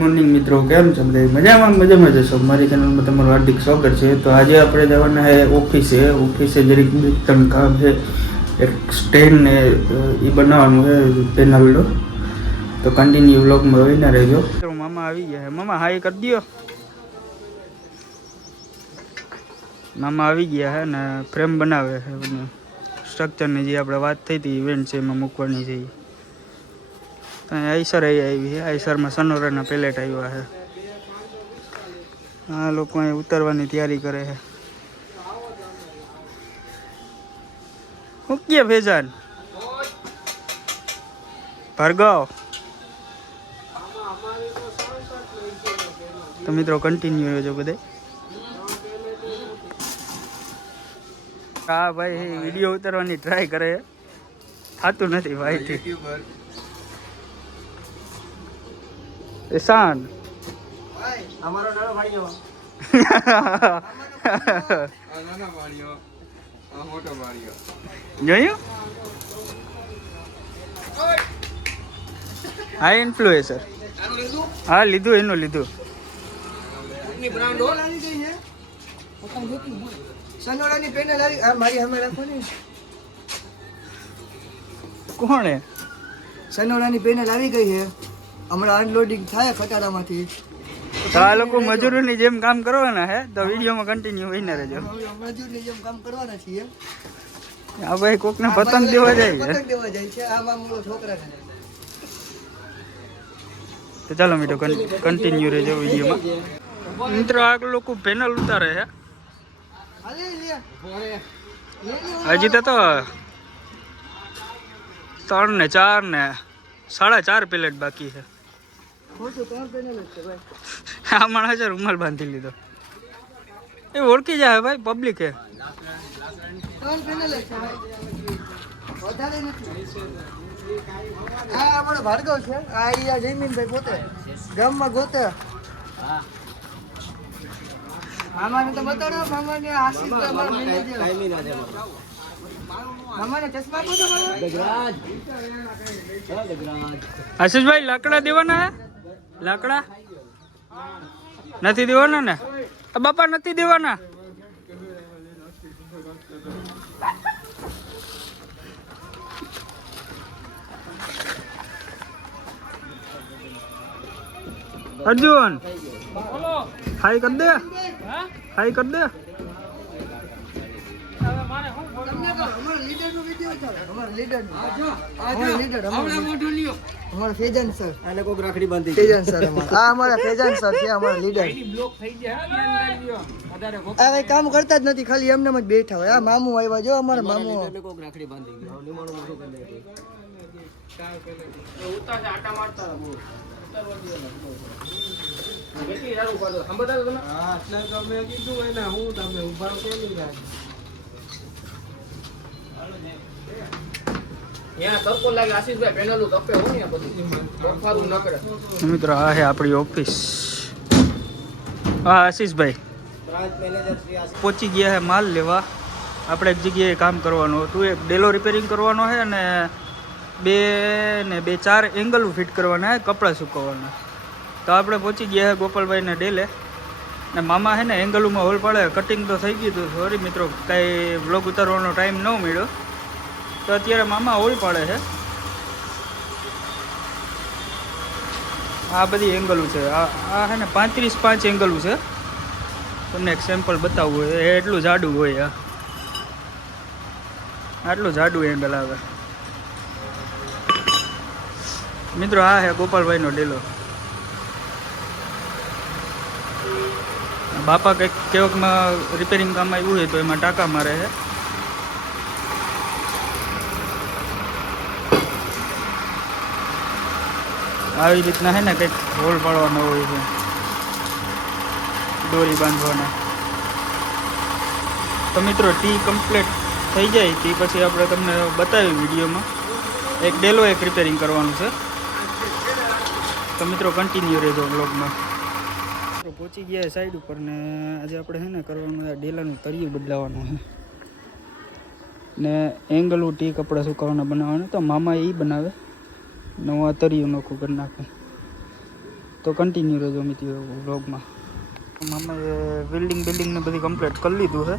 Morning મિત્રો, કેમ છો? મજામાં જશો. મારી ચેનલમાં તમારું હાર્દિક સ્વાગત છે. તો આજે આપણે જવાના છે ઓફિસે જરીક ત્રણ કામ છે. એક સ્ટેન્ડ ને એ બનાવવાનું છે પેનલનો. તો કન્ટિન્યુ વ્લોગમાં રહીને રહેજો. મામા આવી ગયા છે. મામા હાઈ કરી દો. મામા આવી ગયા છે ને ફ્રેમ બનાવે છે. સ્ટ્રક્ચરની જે આપણે વાત થઈ હતી ઇવેન્ટ છે એમાં મૂકવાની છે. આઈસર આવી છે. આઈસરમાં સનોરાના પેલેટ આવ્યા છે. આ લોકો અહીં ઉતરવાની તૈયારી કરે છે. શું કે ફેજાન ભાર્ગવ? તો મિત્રો કન્ટિન્યુ રહેજો બધે. હા ભાઈ, વિડીયો ઉતારવાની ટ્રાય કરે છે, થતું નથી ભાઈ. શાન અમારો નાનો ભાઈ જોયું? હા, ઇન્ફ્લુએન્સર. હા, લીધું, એનું લીધું. સનોરાની પેનલ આવી મારી સામે રાખવાની. કોણ હે? સનોરાની પેનલ આવી ગઈ છે. હમણાં અનલોડિંગ થાય ખટારામાંથી. તો આ લોકો મજૂરોની જેમ કામ કરવાના હે, તો વિડીયોમાં કન્ટિન્યુ હોઈને રહેજો. મજૂરની જેમ કામ કરવાના છીએ. આ ભાઈ કોકને પતંગ દેવા જાય છે. પતંગ દેવા જાય છે. આ મામલો છોકરાને. તો ચાલો મિત્રો કન્ટિન્યુ રહેજો વિડીયોમાં. મિત્રો આ લોકો પેનલ ઉતારે છે. હજી તો 3 ને 4 ને 4.5 પેલેટ બાકી છે. આ માણસે રૂમાલ બાંધી લીધો. એ ઓળખી જાય ભાઈ, પબ્લિક હે. ભાર્ગવ છે. આ જયમીનભાઈ પોતે ગામમાં ગોતે. મામાને તો બતાડો. મામાને આશીષ તો અમારા મેનેજર. મામાને ચશ્મા આપો તો ગજરાજ. આશીષભાઈ લાકડા દેવાના હે? લાકડા નથી દેવાના ને? બાપા નથી દેવાના. અર્જુન હાઈ કર દે. હાઈ કર દે. ફેજાન સર આને કોક રાખડી બાંધી. ફેજાન સર આ અમારા ફેજાન સર છે, અમારા લીડર. આ કઈ કામ કરતા જ નથી, ખાલી એમને જ બેઠા હોય. આ મામુ આવ્યા જો, અમારા મામુ. કોક રાખડી બાંધી ગયો. મિત્રો આ હે આપણી ઓફિસ. હા આશીષભાઈ પહોંચી ગયા હે માલ લેવા. આપણે એક જગ્યાએ કામ કરવાનું હતું. એક ડેલો રિપેરિંગ કરવાનો છે અને 4 એંગલ ફિટ કરવાના છે, કપડાં સુકવવાના. તો આપણે પહોંચી ગયા હે ગોપાલભાઈને ડેલે. ને મામા હે ને એંગલુમાં હોલ પાડે. કટિંગ તો થઈ ગયું હતું. સોરી મિત્રો, કાંઈ વ્લોગ ઉતારવાનો ટાઈમ ન મળ્યો. તો અત્યારે મામા હોલ પાડે છે. આ બધી એંગલું છે. આ હે ને 35 એંગલું છે. તમને એક સેમ્પલ બતાવવું હોય. એટલું જાડું હોય. આટલું જાડું એંગલ આવે મિત્રો. આ હે ગોપાલભાઈનો ડેલો. બાપા કંઈક કેવકમાં રિપેરિંગ કામ આવ્યું હોય તો એમાં ટાંકા મારે છે. આવી રીતના છે ને કંઈક હોલ પાડવાનો હોય છે, દોરી બાંધવાના. તો મિત્રો ટી કમ્પ્લીટ થઈ જાય તે પછી આપણે તમને બતાવી વિડીયોમાં. એક ડેલો રિપેરિંગ કરવાનું છે. તો મિત્રો કન્ટિન્યુ રહેજો બ્લોગમાં. પહોંચી ગયા સાઈડ ઉપર ને આજે આપણે છે ને કરવાનું ડેલાનું તળિયું બદલાવાનું છે. ને એંગલું ટી કપડાં સુકાવાના બનાવવાના. તો મામા એ બનાવે ને હું આ તરિયું નોખું કરી નાખું. તો કન્ટિન્યુ રહેજો મિત્રો વ્લોગમાં. મામાએ બિલ્ડિંગ ને બધી કમ્પ્લીટ કરી લીધું છે.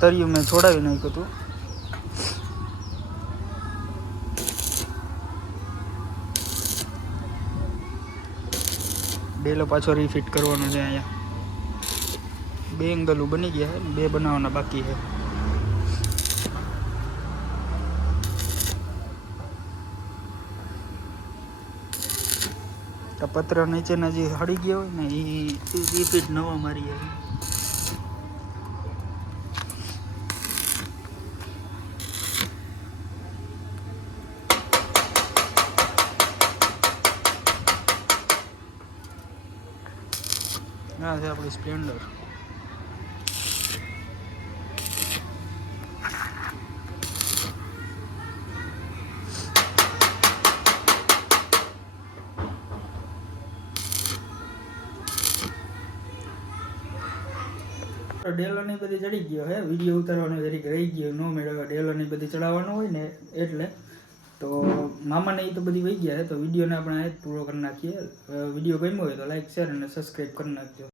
તરિયું મેં છોડાવી નાખ્યું હતું. ડેલો પાછો રીફિટ કરવાનો છે. અહીંયા 2 એંગલો બની ગયા છે, 2 બનાવવાના બાકી છે. પત્ર નીચેના જે હળી ગયા હોય ને એ રીફિટ નવા મારી જાય. આ છે આપણી સ્પ્લેન્ડર. ડેલોની બધી ચડી ગયો હે. વિડીયો ઉતારવાનો જરીક રહી ગયો, નો મેળવ્યો. ડેલોની બધી ચડાવવાનું હોય ને એટલે તો મામાને એ તો બધી વહી ગયા છે. તો વિડીયોને આપણે આ જ પૂરો કરી નાખીએ. વિડીયો ગમ્યો હોય તો લાઈક, શેર અને સબસ્ક્રાઈબ કરી નાખજો.